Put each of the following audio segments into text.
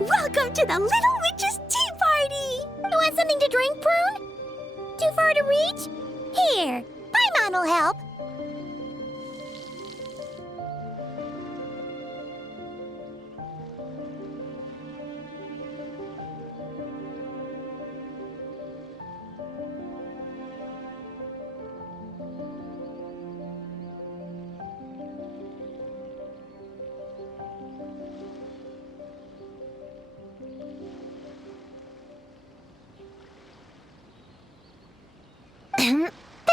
Welcome to the Little Witch's Tea Party! You want something to drink, Prune? Too far to reach? Here, Paimon will help.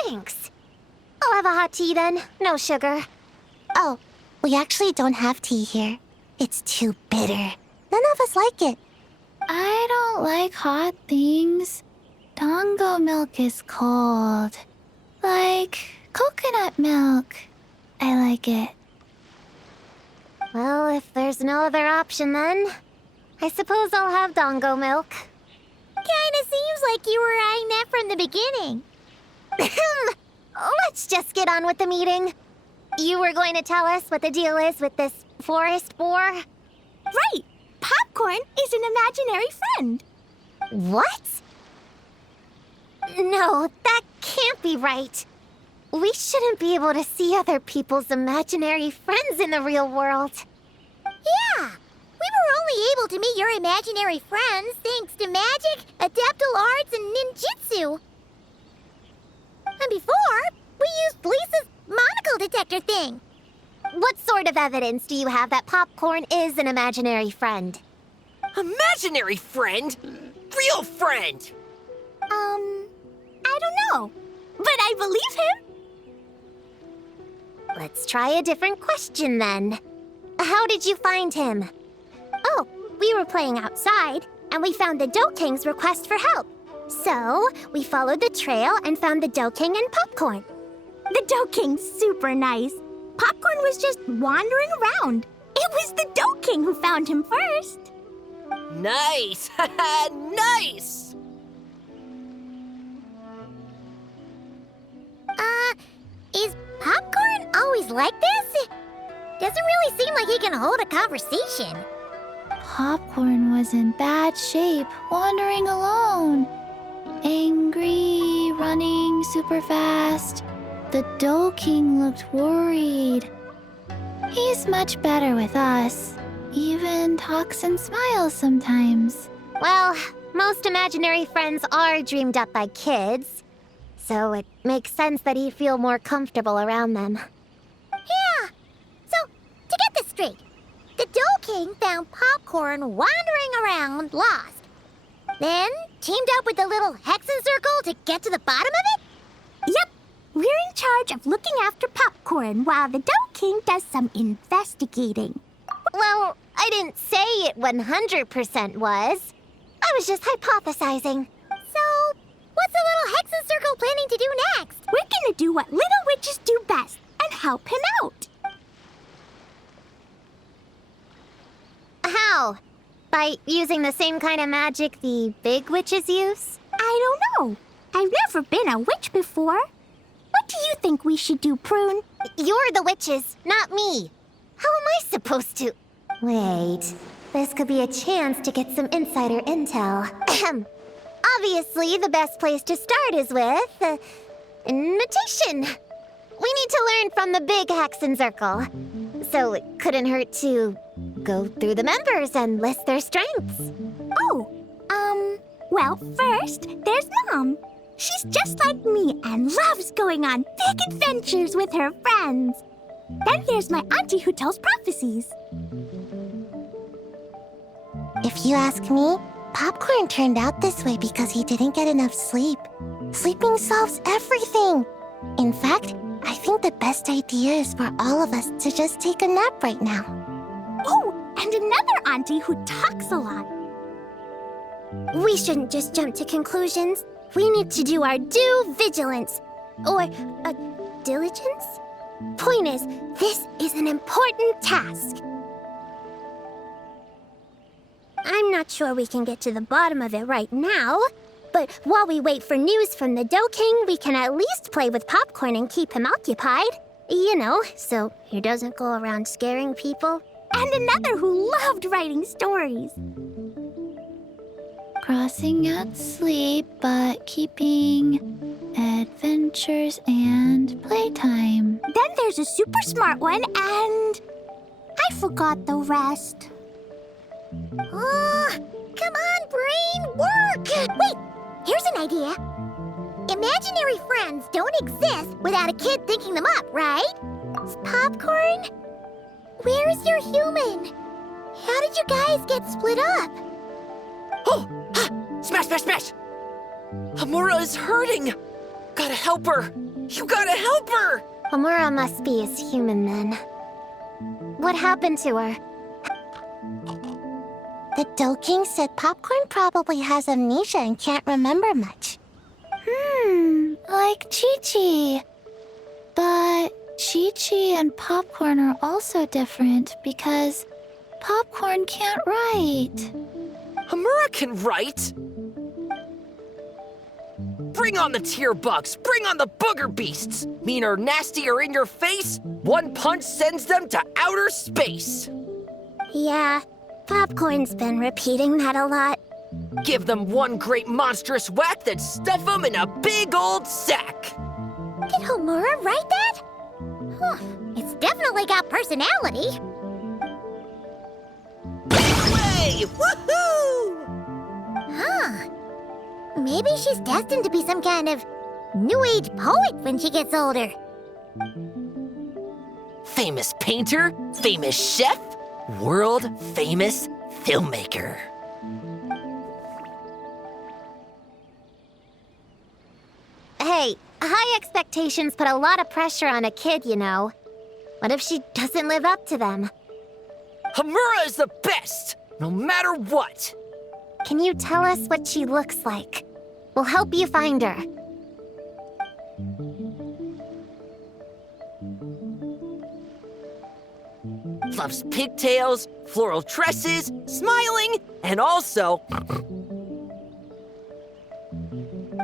Thanks. I'll have a hot tea then. No sugar. Oh, we actually don't have tea here. It's too bitter. None of us like it. I don't like hot things. Dango milk is cold. Like coconut milk. I like it. Well, if there's no other option then, I suppose I'll have Dango milk. Kinda seems like you were eyeing that from the beginning. Let's just get on with the meeting. You were going to tell us what the deal is with this forest boar? Right! Popcorn is an imaginary friend. What? No, that can't be right. We shouldn't be able to see other people's imaginary friends in the real world. Yeah! We were only able to meet your imaginary friends thanks to magic, adeptal arts, and ninjutsu. And before, we used Lisa's monocle detector thing. What sort of evidence do you have that Popcorn is an imaginary friend? Imaginary friend? Real friend! I don't know. But I believe him. Let's try a different question then. How did you find him? Oh, we were playing outside, and we found the Dough King's request for help. So, we followed the trail and found the Dough King and Popcorn. The Dough King's super nice. Popcorn was just wandering around. It was the Dough King who found him first. Nice! Nice! Is Popcorn always like this? Doesn't really seem like he can hold a conversation. Popcorn was in bad shape, wandering alone. Angry, running super fast. The Dough King looked worried. He's much better with us. Even talks and smiles sometimes. Well, most imaginary friends are dreamed up by kids, so it makes sense that he'd feel more comfortable around them. Yeah. So, to get this straight, the Dough King found Popcorn wandering around, lost. Then teamed up with the little Hexen Circle to get to the bottom of it? Yep. We're in charge of looking after Popcorn while the Dough King does some investigating. Well, I didn't say it 100% was. I was just hypothesizing. So, what's the little Hexen Circle planning to do next? We're gonna do what little witches do best and help him out. How? By using the same kind of magic the big witches use? I don't know. I've never been a witch before. What do you think we should do, Prune? You're the witches, not me. How am I supposed to... Wait, this could be a chance to get some insider intel. Obviously, the best place to start is with... imitation. We need to learn from the big Hexen Circle. So it couldn't hurt to go through the members and list their strengths. Oh, well, first, there's Mom. She's just like me and loves going on big adventures with her friends. Then there's my auntie who tells prophecies. If you ask me, Popcorn turned out this way because he didn't get enough sleep. Sleeping solves everything. In fact, I think the best idea is for all of us to just take a nap right now. Oh, and another auntie who talks a lot. We shouldn't just jump to conclusions. We need to do our due vigilance. Or, diligence? Point is, this is an important task. I'm not sure we can get to the bottom of it right now, but while we wait for news from the Dough King, we can at least play with Popcorn and keep him occupied. You know, so he doesn't go around scaring people. And another who loved writing stories. crossing out sleep, but keeping adventures and playtime. Then there's a super smart one, and I forgot the rest. Oh, come on, brain, work! Wait, here's an idea. Imaginary friends don't exist without a kid thinking them up, right? Popcorn? Where is your human? How did you guys get split up? Oh! Ha! Smash, smash, smash! Hamura is hurting! Gotta help her! You gotta help her! Amura must be his human then. What happened to her? The Doking said Popcorn probably has amnesia and can't remember much. Like Chi-Chi. But Chi-Chi and Popcorn are also different because Popcorn can't write. Hamura can write! Bring on the tear bugs! Bring on the booger beasts! Mean or nasty or in your face, one punch sends them to outer space! Yeah, Popcorn's been repeating that a lot. Give them one great monstrous whack, then stuff them in a big old sack! Did Homura write that? Huh, it's definitely got personality. Way! Woohoo! Huh. Maybe she's destined to be some kind of New Age poet when she gets older. Famous painter, famous chef, world famous filmmaker. Hey, high expectations put a lot of pressure on a kid, you know. What if she doesn't live up to them? Hamura is the best, no matter what. Can you tell us what she looks like? We'll help you find her. Loves pigtails, floral tresses, smiling, and also...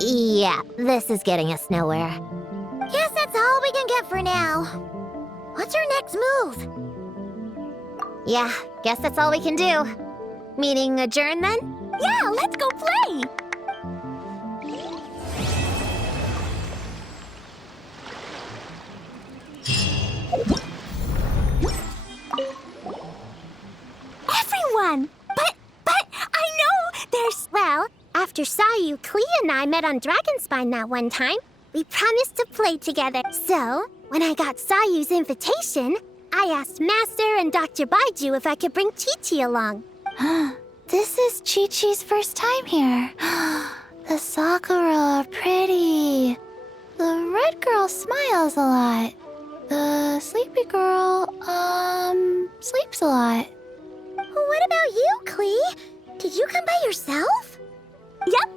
Yeah, this is getting us nowhere. Guess that's all we can get for now. What's her next move? Yeah, guess that's all we can do. Meeting adjourn then? Yeah, let's go play! Everyone! But I know there's... Well, after Sayu, Klee, and I met on Dragonspine that one time, we promised to play together. So, when I got Sayu's invitation, I asked Master and Dr. Baiju if I could bring Chi-Chi along. This is Chi-Chi's first time here. The Sakura are pretty. The red girl smiles a lot. The sleepy girl, sleeps a lot. What about you, Klee? Did you come by yourself? Yep.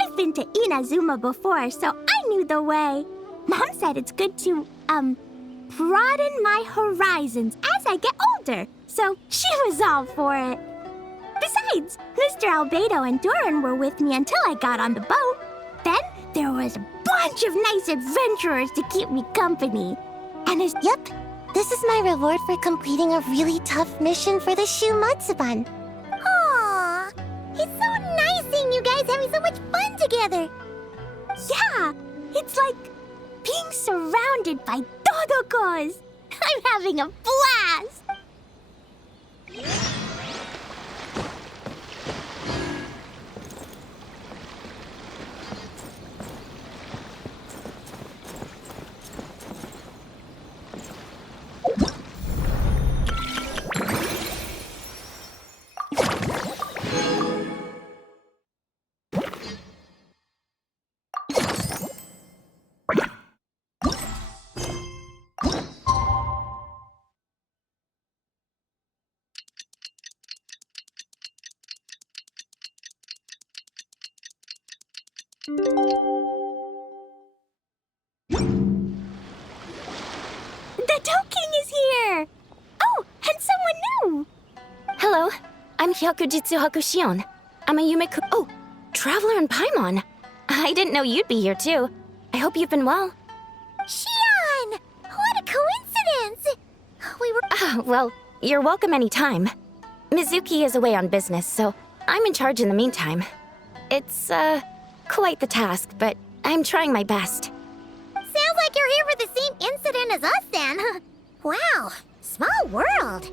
I've been to Inazuma before, so I knew the way. Mom said it's good to, broaden my horizons as I get older, so she was all for it. Besides, Mr. Albedo and Doran were with me until I got on the boat. Then there was a bunch of nice adventurers to keep me company. And as Yep, this is my reward for completing a really tough mission for the Shumatsuban. Aww, it's so nice seeing you guys having so much fun together. yeah, it's like being surrounded by Dodokos. I'm having a blast. The Doking is here! Oh, and someone new! Hello, I'm Hyakujitsu Hakushion. I'm a Yumeku. Oh, Traveler and Paimon. I didn't know you'd be here too. I hope you've been well. Shion! What a coincidence! We were... Well, you're welcome anytime. Mizuki is away on business, so I'm in charge in the meantime. It's, quite the task, but I'm trying my best. Sounds like you're here for the same incident as us then. Wow, small world.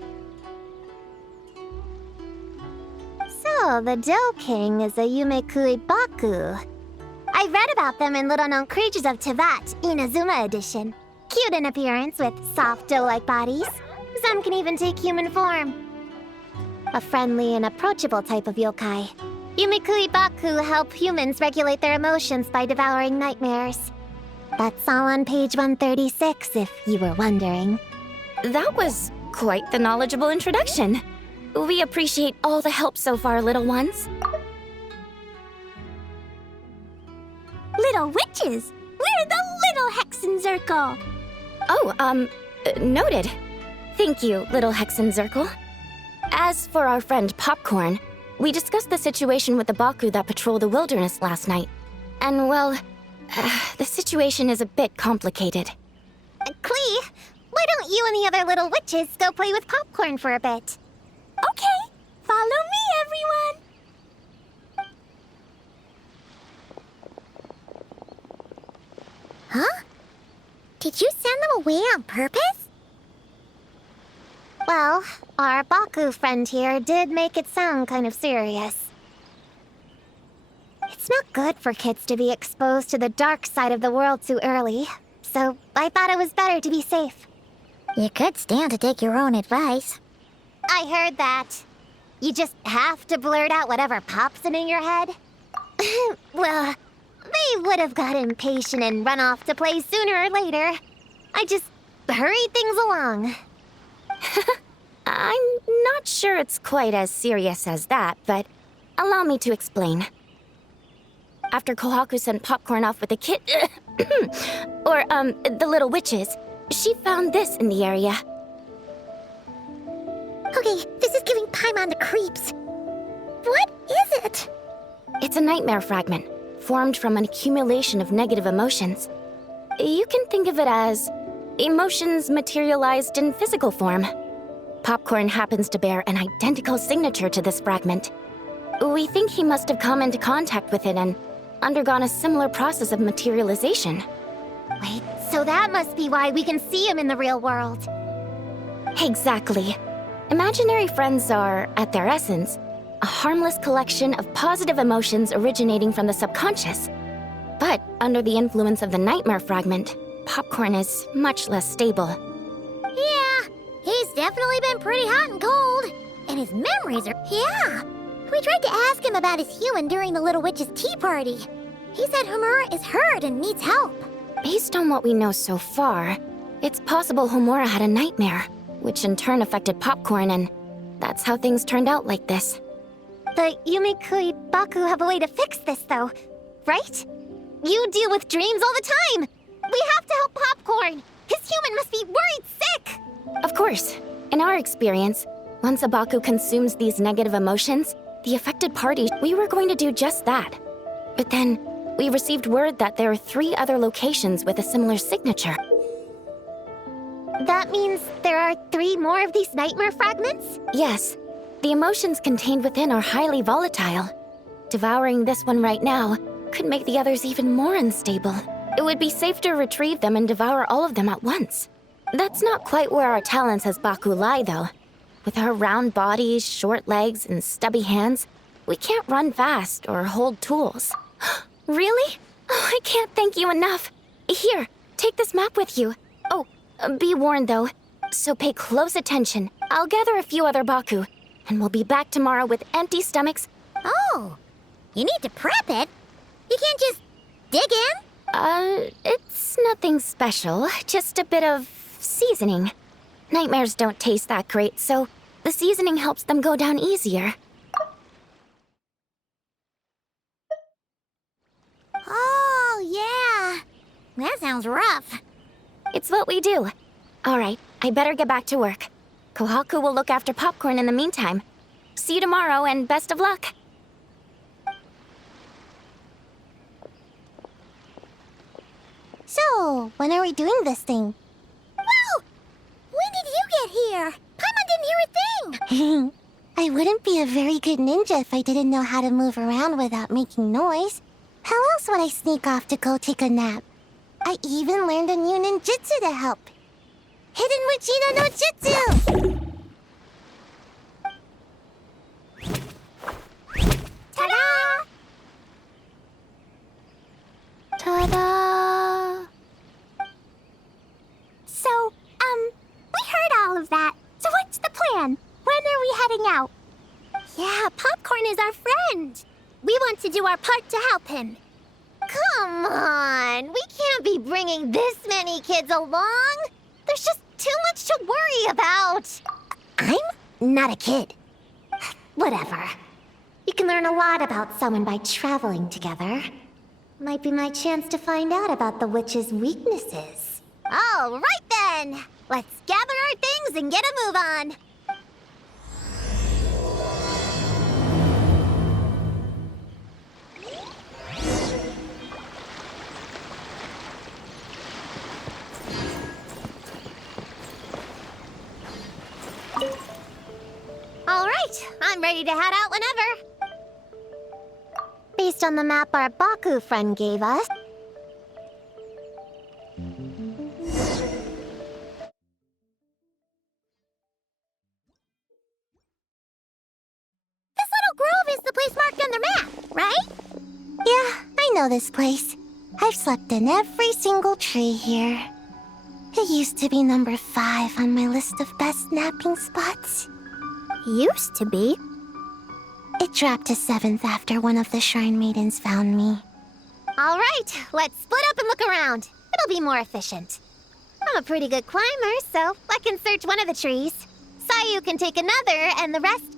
So, the Dough King is a Yumekui Baku. I read about them in Little Known Creatures of Tevat, Inazuma edition. Cute in appearance with soft dough-like bodies. Some can even take human form. A friendly and approachable type of yokai. Yumekui Baku help humans regulate their emotions by devouring nightmares. That's all on page 136, if you were wondering. That was quite the knowledgeable introduction. We appreciate all the help so far, little ones. Little witches! We're the Little Hexen Circle! Oh, noted. Thank you, little Hexen Zirkel. As for our friend Popcorn, we discussed the situation with the Baku that patrol the wilderness last night. And, well, the situation is a bit complicated. Klee, why don't you and the other little witches go play with Popcorn for a bit? Okay, follow me, everyone! Huh? Did you send them away on purpose? Well, our Baku friend here did make it sound kind of serious. It's not good for kids to be exposed to the dark side of the world too early, so I thought it was better to be safe. You could stand to take your own advice. I heard that. You just have to blurt out whatever pops in your head. Well, they would have got impatient and run off to play sooner or later. I just hurried things along. I'm not sure it's quite as serious as that, but allow me to explain. After Kohaku sent Popcorn off with the kid... the little witches, she found this in the area. Okay, this is giving Paimon the creeps. What is it? It's a nightmare fragment, formed from an accumulation of negative emotions. You can think of it as emotions materialized in physical form. Popcorn happens to bear an identical signature to this fragment. We think he must have come into contact with it and undergone a similar process of materialization. Wait, so that must be why we can see him in the real world. Exactly. Imaginary friends are, at their essence, a harmless collection of positive emotions originating from the subconscious. But under the influence of the nightmare fragment, Popcorn is much less stable. Yeah, he's definitely been pretty hot and cold. And his memories are... Yeah. We tried to ask him about his human during the Little Witch's tea party. He said Homura is hurt and needs help. Based on what we know so far, it's possible Homura had a nightmare, which in turn affected Popcorn, and that's how things turned out like this. The Yumekui Baku have a way to fix this, though, right? You deal with dreams all the time! We have to help Popcorn! His human must be worried sick! Of course. In our experience, once a Baku consumes these negative emotions, the affected party, we were going to do just that. But then, we received word that there are 3 other locations with a similar signature. That means there are 3 more of these nightmare fragments? Yes. The emotions contained within are highly volatile. Devouring this one right now could make the others even more unstable. It would be safe to retrieve them and devour all of them at once. That's not quite where our talents as Baku lie, though. With our round bodies, short legs, and stubby hands, we can't run fast or hold tools. Really? Oh, I can't thank you enough. Here, take this map with you. Oh, be warned, though. So pay close attention. I'll gather a few other Baku, and we'll be back tomorrow with empty stomachs. Oh, you need to prep it. You can't just dig in? It's nothing special. Just a bit of seasoning. Nightmares don't taste that great, so the seasoning helps them go down easier. Oh, yeah. That sounds rough. It's what we do. All right, I better get back to work. Kohaku will look after Popcorn in the meantime. See you tomorrow, and best of luck. So, when are we doing this thing? Well, when did you get here? Paimon didn't hear a thing. I wouldn't be a very good ninja if I didn't know how to move around without making noise. How else would I sneak off to go take a nap? I even learned a new ninjutsu to help. Hidden Mujino no Jutsu! Ta-da! Ta-da! So, we heard all of that. So what's the plan? When are we heading out? Yeah, Popcorn is our friend. We want to do our part to help him. Come on! We can't be bringing this many kids along! There's just too much to worry about! I'm not a kid. Whatever. You can learn a lot about someone by traveling together. Might be my chance to find out about the witch's weaknesses. All right then! Let's gather our things and get a move on! All right, I'm ready to head out whenever. Based on the map our Baku friend gave us. This little grove is the place marked on their map, right? Yeah, I know this place. I've slept in every single tree here. It used to be number 5 on my list of best napping spots. Used to be. It dropped to 7th after one of the shrine maidens found me. All right, let's split up and look around. It'll be more efficient. I'm a pretty good climber, so I can search one of the trees. Sayu can take another, and the rest...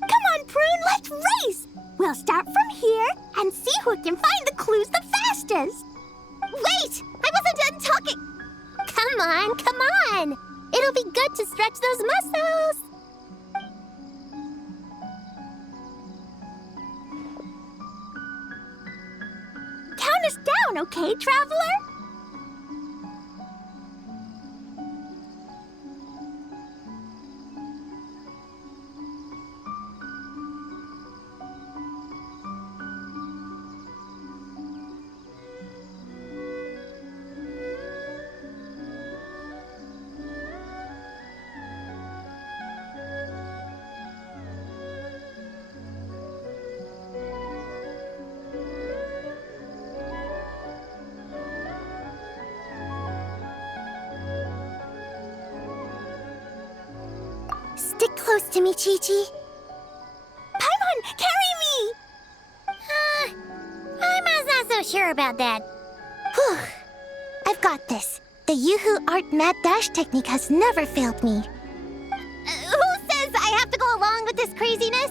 Come on, Prune, let's race! We'll start from here and see who can find the clues the fastest. Wait! I wasn't done talking! Come on, come on. It'll be good to stretch those muscles. Count us down, okay, traveler? Stick close to me, Chi-Chi. Paimon, carry me! I'm not so sure about that. Whew. I've got this. The Yoo-Hoo Art Mad Dash technique has never failed me. Who says I have to go along with this craziness?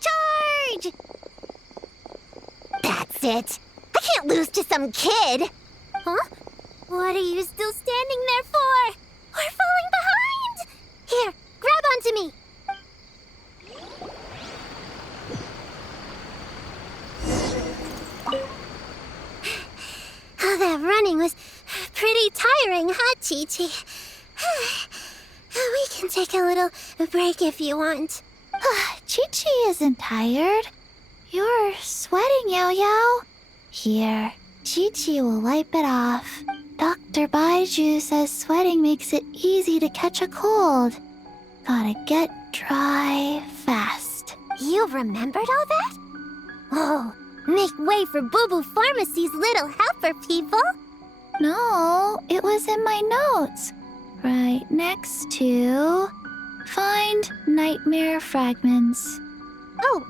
Charge! That's it. I can't lose to some kid. Huh? What are you still standing there for? We're falling behind! Here, grab onto me. Oh, that running was pretty tiring, huh, Chi-Chi? We can take a little break if you want. Chi-Chi isn't tired. You're sweating, Yo-Yo. Here, Chi-Chi will wipe it off. Dr. Baiju says sweating makes it easy to catch a cold. Gotta get dry fast. You remembered all that? Oh, make way for Boo Boo Pharmacy's little helper, people. No, it was in my notes. Right next to... Find find nightmare fragments. Oh,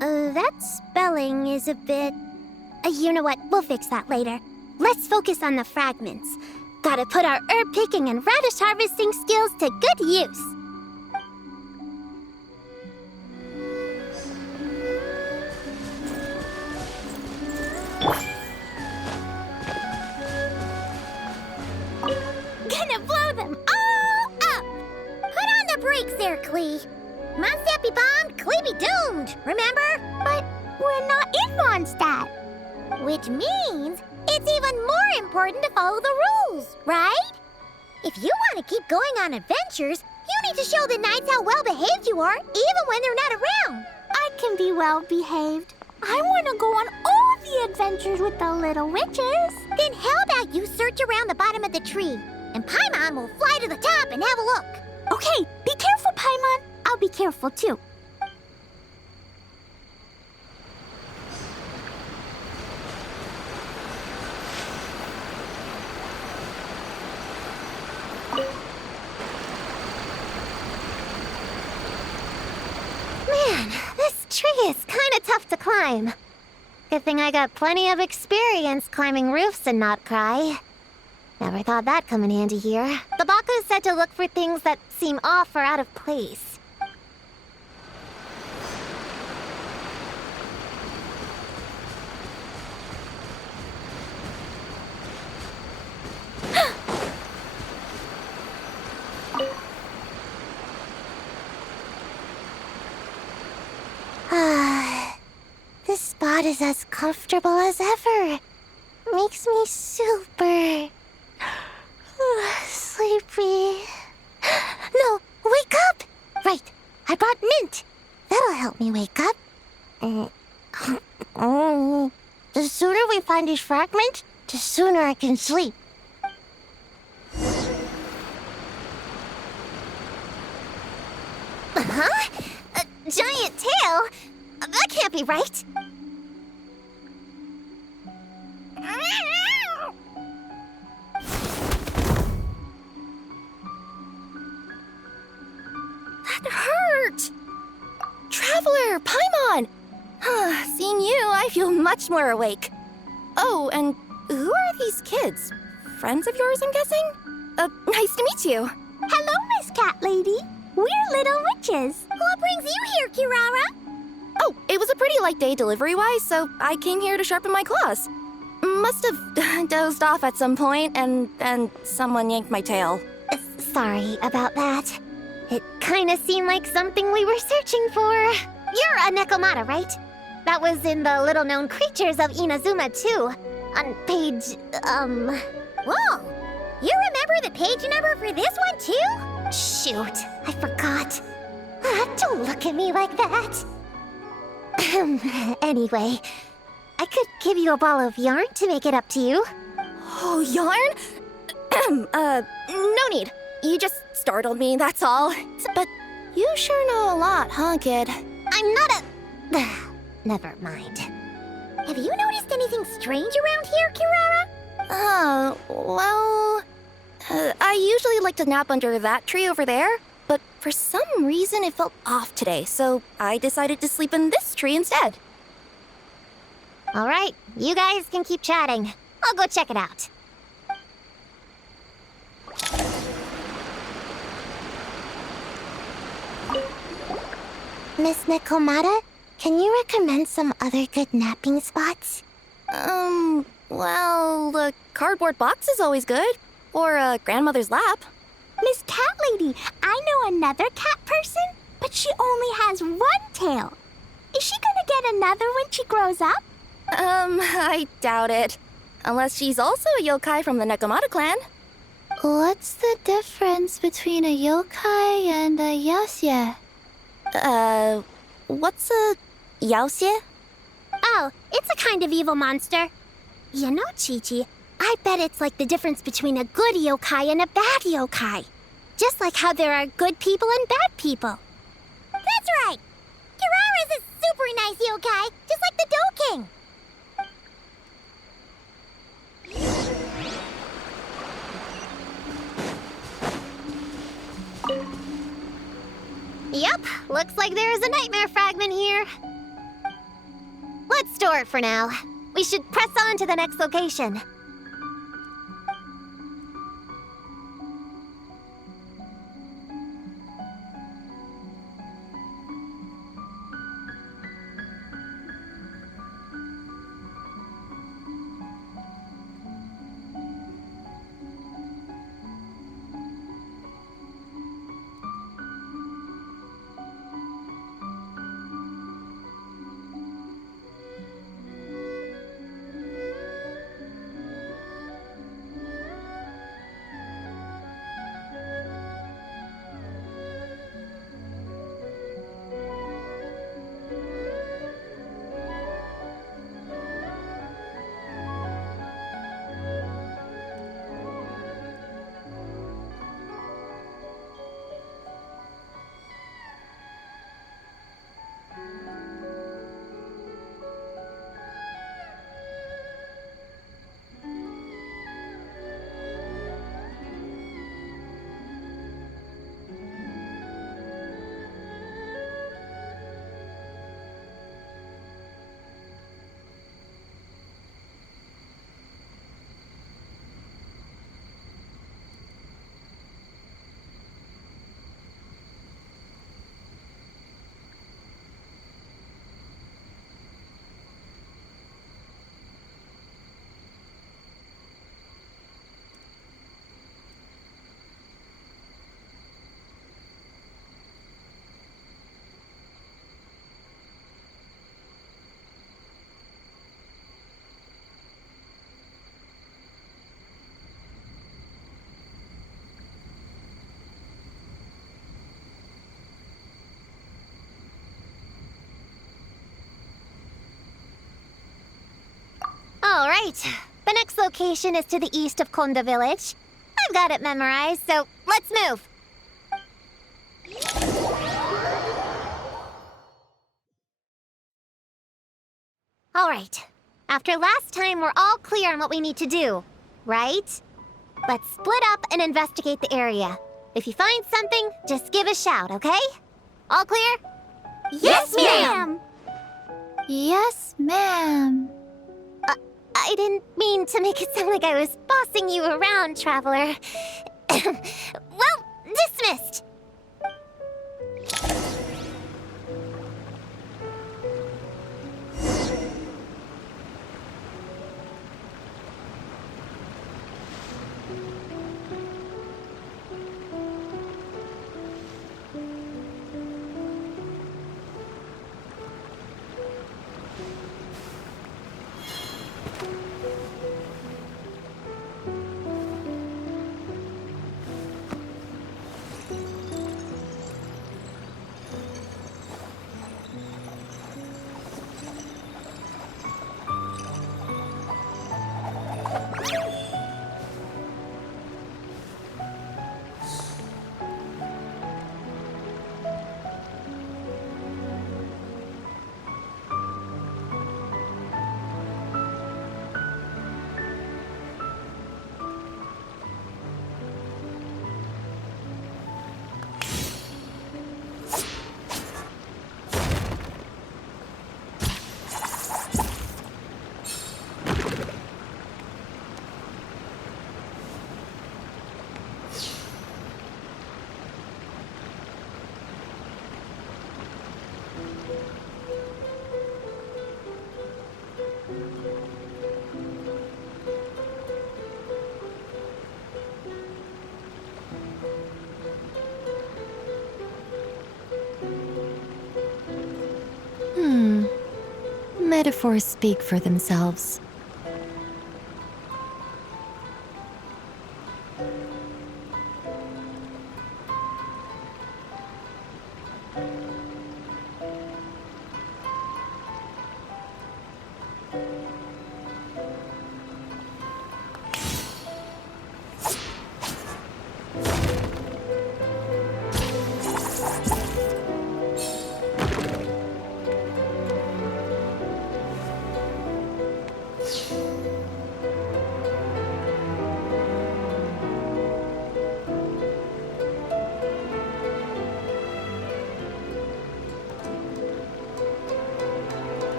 that spelling is a bit... you know what? We'll fix that later. Let's focus on the fragments. Gotta put our herb picking and radish harvesting skills to good use. Gonna blow them all up! Put on the brakes there, Klee. Mondstadt be bombed, Klee be doomed, remember? But we're not in Mondstadt. Which means it's even more important to follow the rules, right? If you want to keep going on adventures, you need to show the knights how well behaved you are, even when they're not around. I can be well behaved. I want to go on all the adventures with the little witches. Then how about you search around the bottom of the tree, and Paimon will fly to the top and have a look. Okay, be careful, Paimon. I'll be careful too. Man, this tree is kind of tough to climb. Good thing I got plenty of experience climbing roofs and not cry. Never thought that'd come in handy here. The Baku said to look for things that seem off or out of place. This spot is as comfortable as ever. Makes me super sleepy. No, wake up! Right, I brought mint. That'll help me wake up. The sooner we find these fragments, the sooner I can sleep. Huh? A giant tail? That can't be right. That hurt! Traveler, Paimon! Seeing you, I feel much more awake. Oh, and who are these kids? Friends of yours, I'm guessing? Nice to meet you. Hello, Miss Cat Lady. We're little witches. What brings you here, Kirara? Oh, it was a pretty light day delivery-wise, so I came here to sharpen my claws. Must have dozed off at some point, and someone yanked my tail. Sorry about that. It kinda seemed like something we were searching for. You're a Nekomata, right? That was in the little-known creatures of Inazuma, too. On page, Whoa! You remember the page number for this one, too? Shoot, I forgot. Don't look at me like that. Anyway, I could give you a ball of yarn to make it up to you. Oh, yarn? No need. You just startled me, that's all. But you sure know a lot, huh, kid? I'm not a... Never mind. Have you noticed anything strange around here, Kirara? Well... I usually like to nap under that tree over there, but for some reason it felt off today, so I decided to sleep in this tree instead. All right, you guys can keep chatting. I'll go check it out. Miss Nekomata, can you recommend some other good napping spots? Well, the cardboard box is always good. Or a grandmother's lap. Miss Cat Lady, I know another cat person, but she only has one tail. Is she gonna get another when she grows up? I doubt it. Unless she's also a yokai from the Nekomata clan. What's the difference between a yokai and a yasye? What's a yaoxie? Oh, it's a kind of evil monster. You know, Chi-Chi, I bet it's like the difference between a good yokai and a bad yokai. Just like how there are good people and bad people. That's right! Kirara's a super nice yokai, just like the Doe King. Yep, looks like there is a nightmare fragment here. Let's store it for now. We should press on to the next location. All right, the next location is to the east of Konda Village. I've got it memorized, so let's move. All right, after last time, we're all clear on what we need to do, right? Let's split up and investigate the area. If you find something, just give a shout, okay? All clear? Yes, ma'am! Yes, ma'am. I didn't mean to make it sound like I was bossing you around, Traveler. Well, dismissed. Metaphors speak for themselves.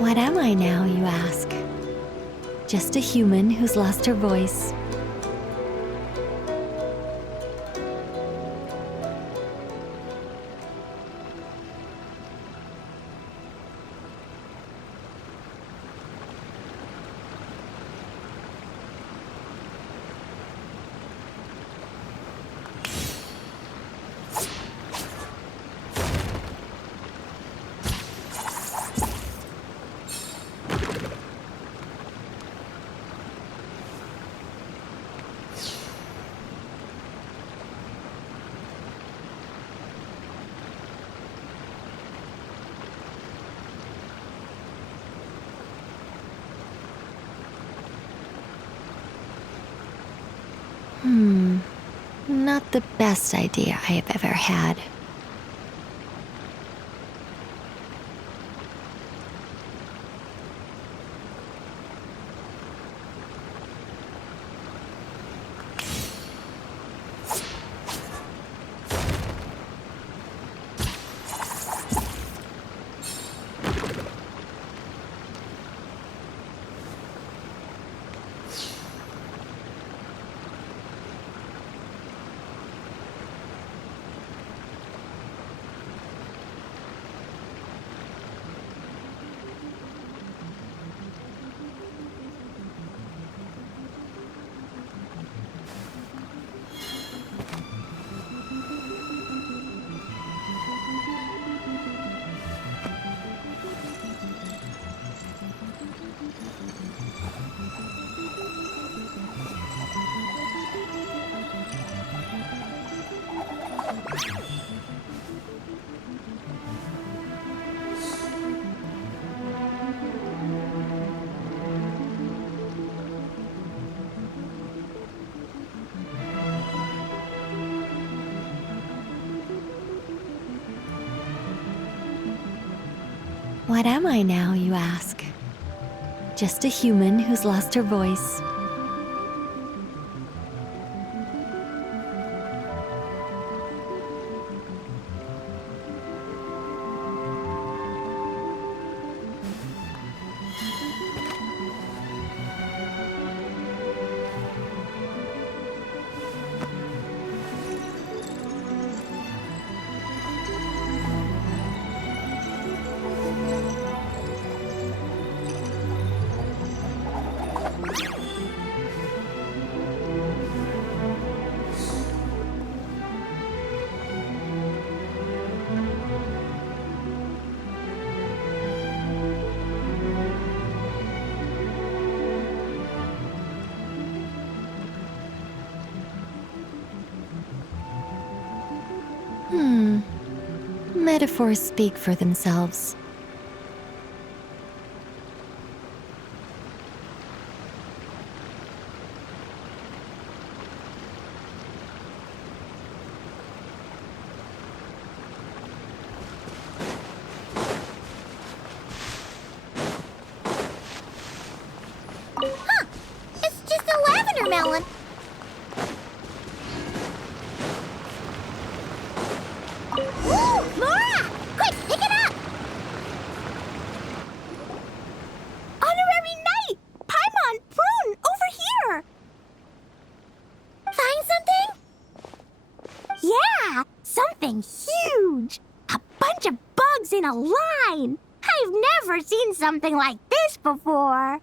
What am I now, you ask? Just a human who's lost her voice. Not the best idea I have ever had. What am I now, you ask? Just a human who's lost her voice. Metaphors speak for themselves. Huh! It's just a lavender melon. Ooh, Laura! Quick, pick it up! Honorary Knight! Paimon, Prune, over here! Find something? Yeah, something huge! A bunch of bugs in a line! I've never seen something like this before!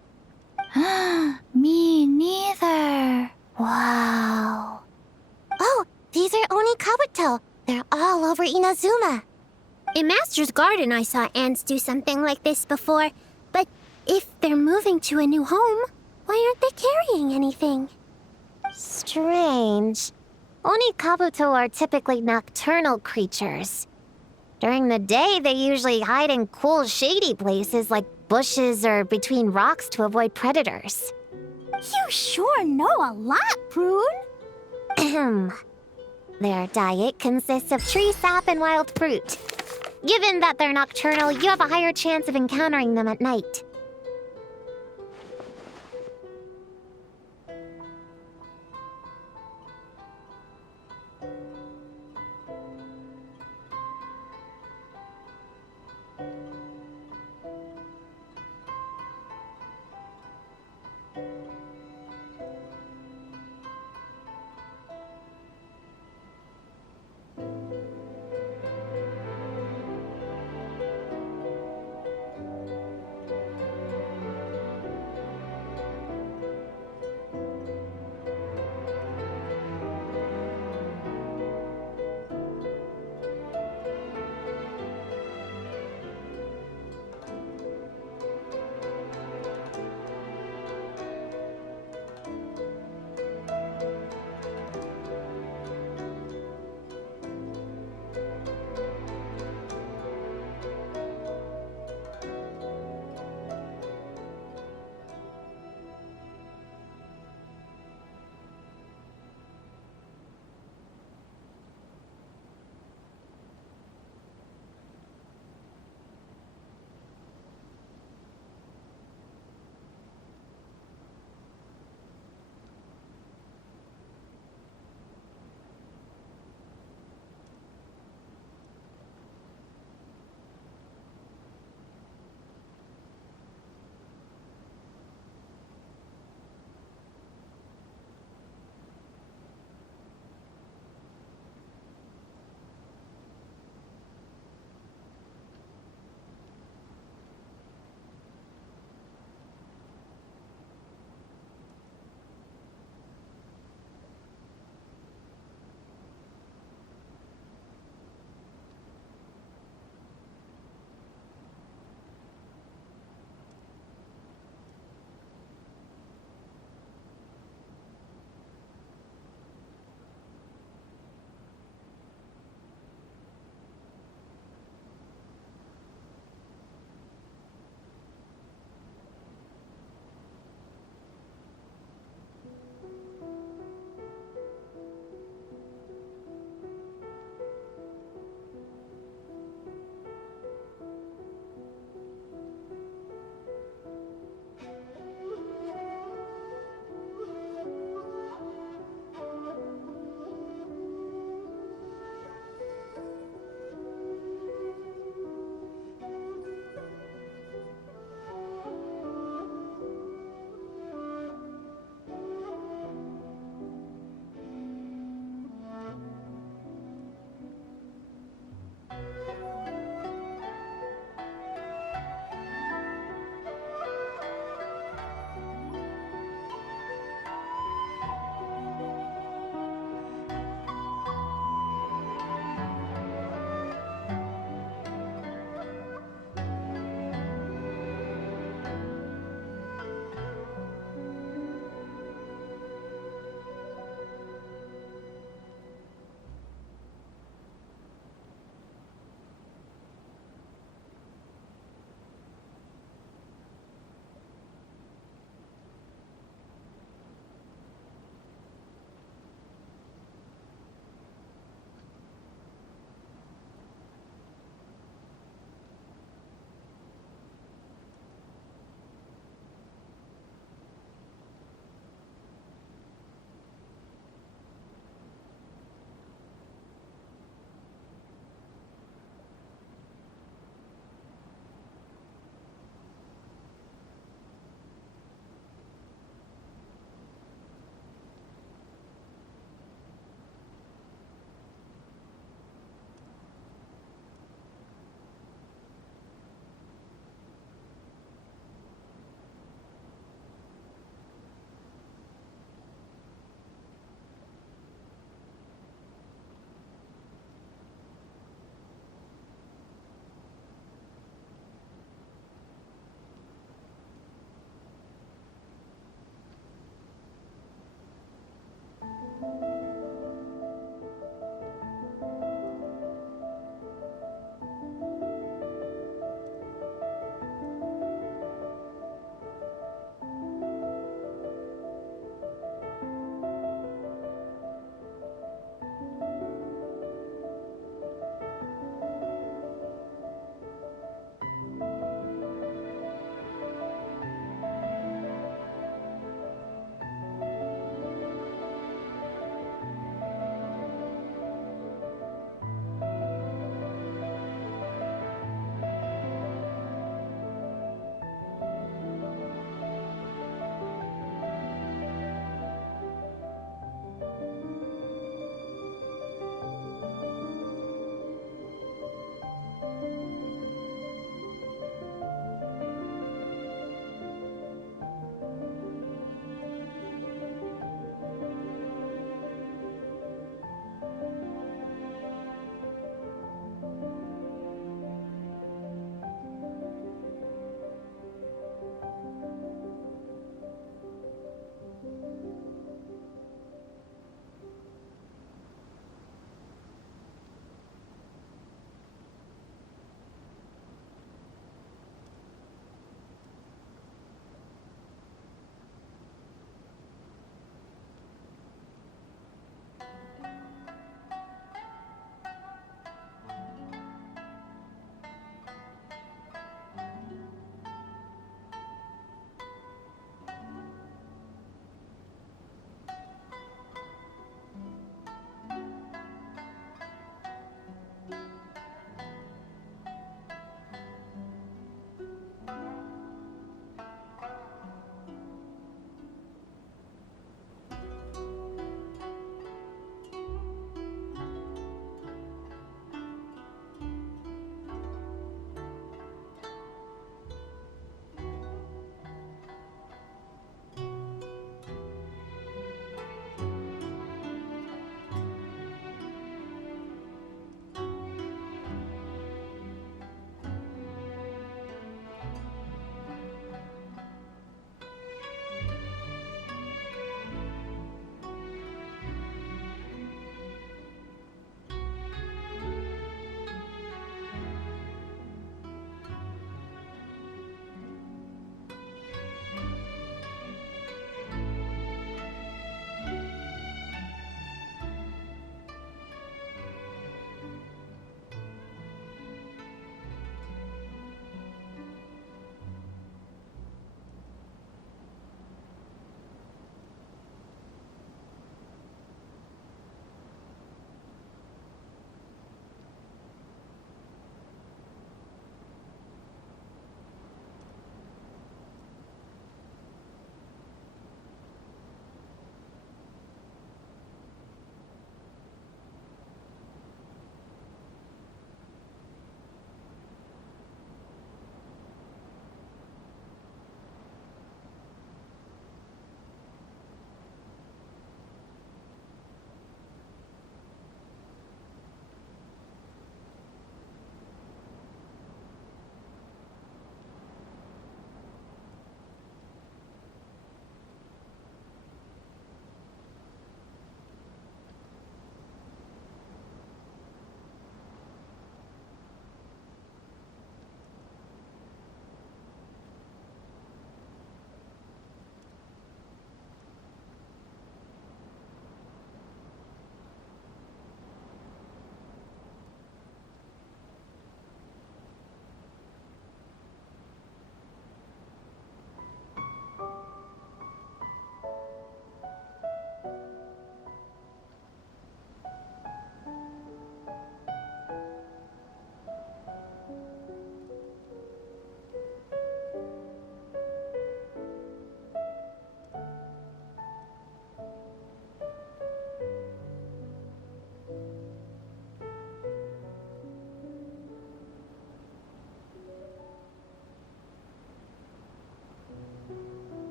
Me neither. Wow. Oh, these are Oni Kabuto. They're all over Inazuma. In Master's Garden, I saw ants do something like this before. But if they're moving to a new home, why aren't they carrying anything? Strange. Oni Kabuto are typically nocturnal creatures. During the day, they usually hide in cool, shady places like bushes or between rocks to avoid predators. You sure know a lot, Prune! Ahem. Their diet consists of tree sap and wild fruit. Given that they're nocturnal, you have a higher chance of encountering them at night.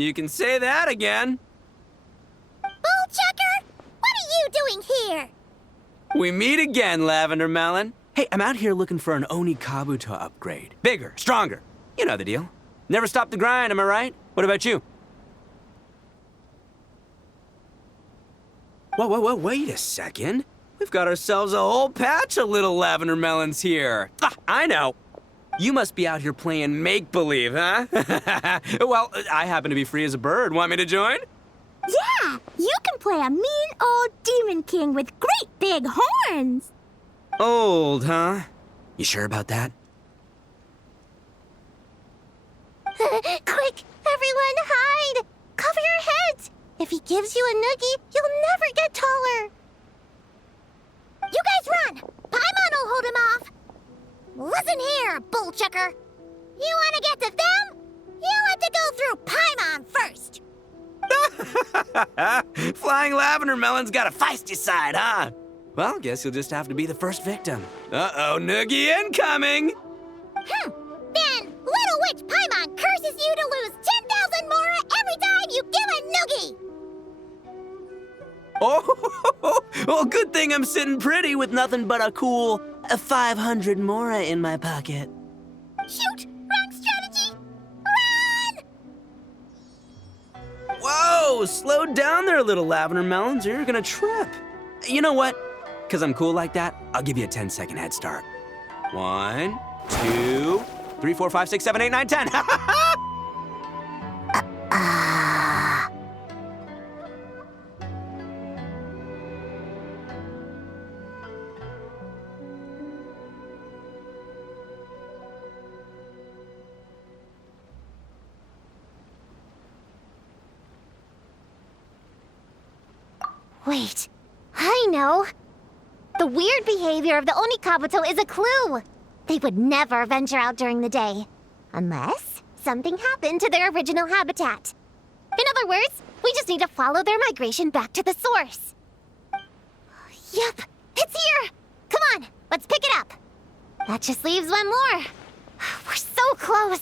You can say that again. Bullchucker, what are you doing here? We meet again, Lavender Melon. Hey, I'm out here looking for an Oni Kabuto upgrade. Bigger, stronger. You know the deal. Never stop the grind, am I right? What about you? Whoa, wait a second. We've got ourselves a whole patch of little Lavender Melons here. Ah, I know. You must be out here playing make-believe, huh? Well, I happen to be free as a bird. Want me to join? Yeah, you can play a mean old demon king with great big horns. Old, huh? You sure about that? Quick, everyone hide! Cover your heads! If he gives you a noogie, you'll never get taller. You guys run! Paimon will hold him off! Listen here, Bullchucker. You want to get to them? You have to go through Paimon first. Flying Lavender Melon's got a feisty side, huh? Well, guess you'll just have to be the first victim. Uh-oh, noogie incoming! Then Little Witch Paimon curses you to lose 10,000 Mora every time you give a noogie! Oh, good thing I'm sitting pretty with nothing but a cool 500 Mora in my pocket. Shoot! Wrong strategy! Run! Whoa, slow down there, little Lavender Melons, or you're gonna trip. You know what? Because I'm cool like that, I'll give you a 10-second head start. 1, 2, 3, 4, 5, 6, 7, 8, 9, 10. Wait, I know. The weird behavior of the Oni Kabuto is a clue. They would never venture out during the day. Unless something happened to their original habitat. In other words, we just need to follow their migration back to the source. Yep, it's here! Come on, let's pick it up. That just leaves one more. We're so close.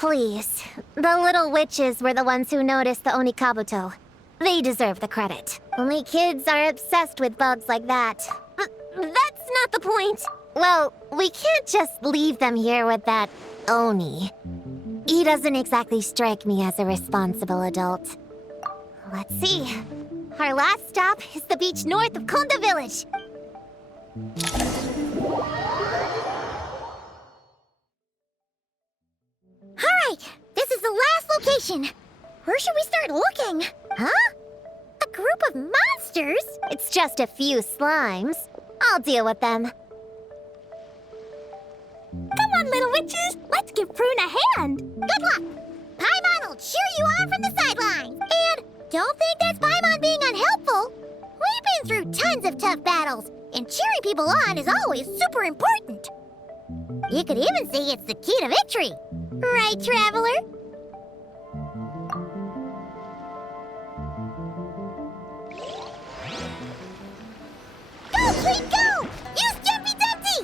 please. The little witches were the ones who noticed the Onikabuto. They deserve the credit. Only kids are obsessed with bugs like that. That's not the point. Well, we can't just leave them here with that Oni. He doesn't exactly strike me as a responsible adult. Let's see. Our last stop is the beach north of Konda Village. Alright, this is the last location. Where should we start looking? Huh? A group of monsters? It's just a few slimes. I'll deal with them. Come on, little witches. Let's give Prune a hand. Good luck! Paimon will cheer you on from the sidelines. And don't think that's Paimon being unhelpful. We've been through tons of tough battles, and cheering people on is always super important. You could even say it's the key to victory. Right, Traveler? Go, Queen, go! Use Jumpy Dumpty!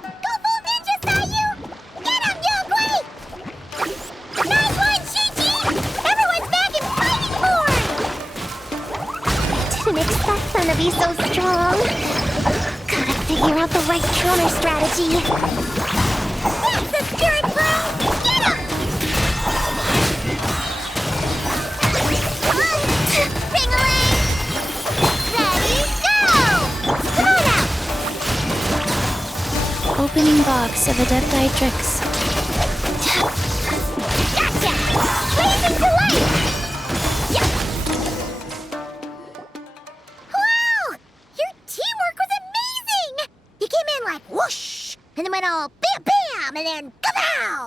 Go full ninja, Sayu! Get him, Yogui! Nice one, Chi-Chi! Everyone's back in fighting form! Didn't expect them to be so strong. Gotta figure out the right counter strategy. That's the spirit, bro! Get him! Ring-a-ling! Ready, go! Come on out! Opening box of Adepti Tricks. Gotcha! Blazing to life! Yeah. Wow! Your teamwork was amazing! You came in like whoosh, and then went all bam bam, and then kapow!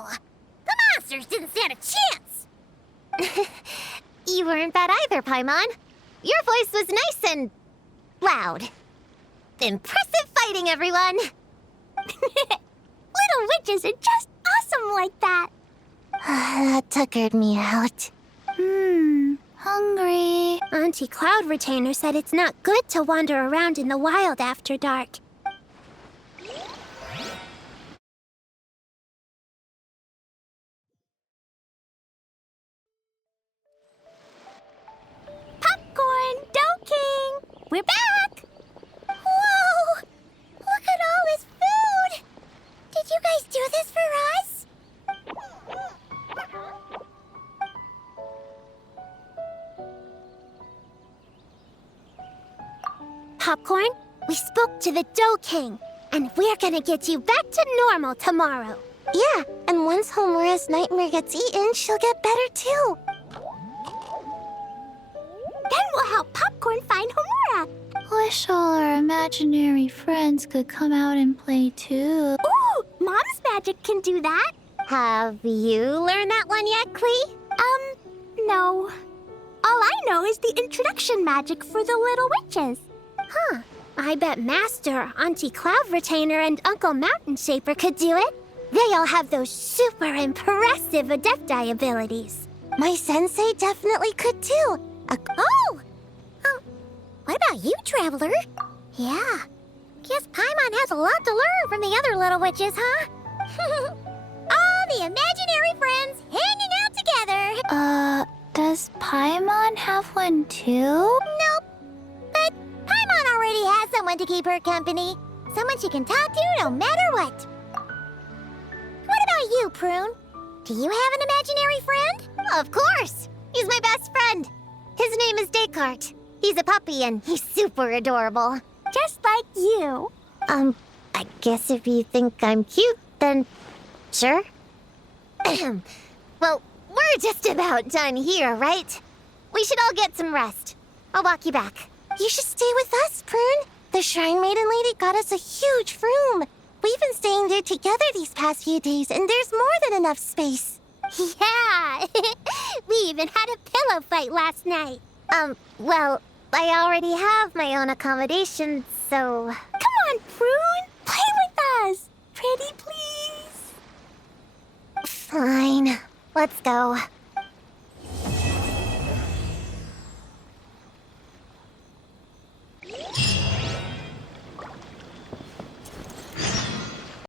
The monsters didn't stand a chance! You weren't bad either, Paimon. Your voice was nice and loud. Impressive fighting, everyone! Little witches are just awesome like that. That tuckered me out. Hungry. Auntie Cloud Retainer said it's not good to wander around in the wild after dark. Popcorn, Dough King, we're back. Whoa! Look at all this food! Did you guys do this for us? Popcorn, we spoke to the Dough King, and we're gonna get you back to normal tomorrow. Yeah, and once Homura's nightmare gets eaten, she'll get better too. Then we'll help Popcorn find Homura. Wish all our imaginary friends could come out and play too. Ooh, Mom's magic can do that. Have you learned that one yet, Klee? No. All I know is the introduction magic for the little witches. Huh. I bet Master, Auntie Cloud Retainer, and Uncle Mountain Shaper could do it. They all have those super impressive Adepti abilities. My sensei definitely could too. What about you, Traveler? Yeah. Guess Paimon has a lot to learn from the other little witches, huh? All the imaginary friends hanging out together. Does Paimon have one too? Nope. But Paimon already has someone to keep her company. Someone she can talk to no matter what. What about you, Prune? Do you have an imaginary friend? Of course! He's my best friend. His name is Descartes. He's a puppy and he's super adorable. Just like you. I guess if you think I'm cute, then sure. Well, we're just about done here, right? We should all get some rest. I'll walk you back. You should stay with us, Prune. The Shrine Maiden Lady got us a huge room. We've been staying there together these past few days, and there's more than enough space. Yeah. We even had a pillow fight last night. Well, I already have my own accommodation, so... Come on, Prune. Play with us. Pretty please. Fine. Let's go.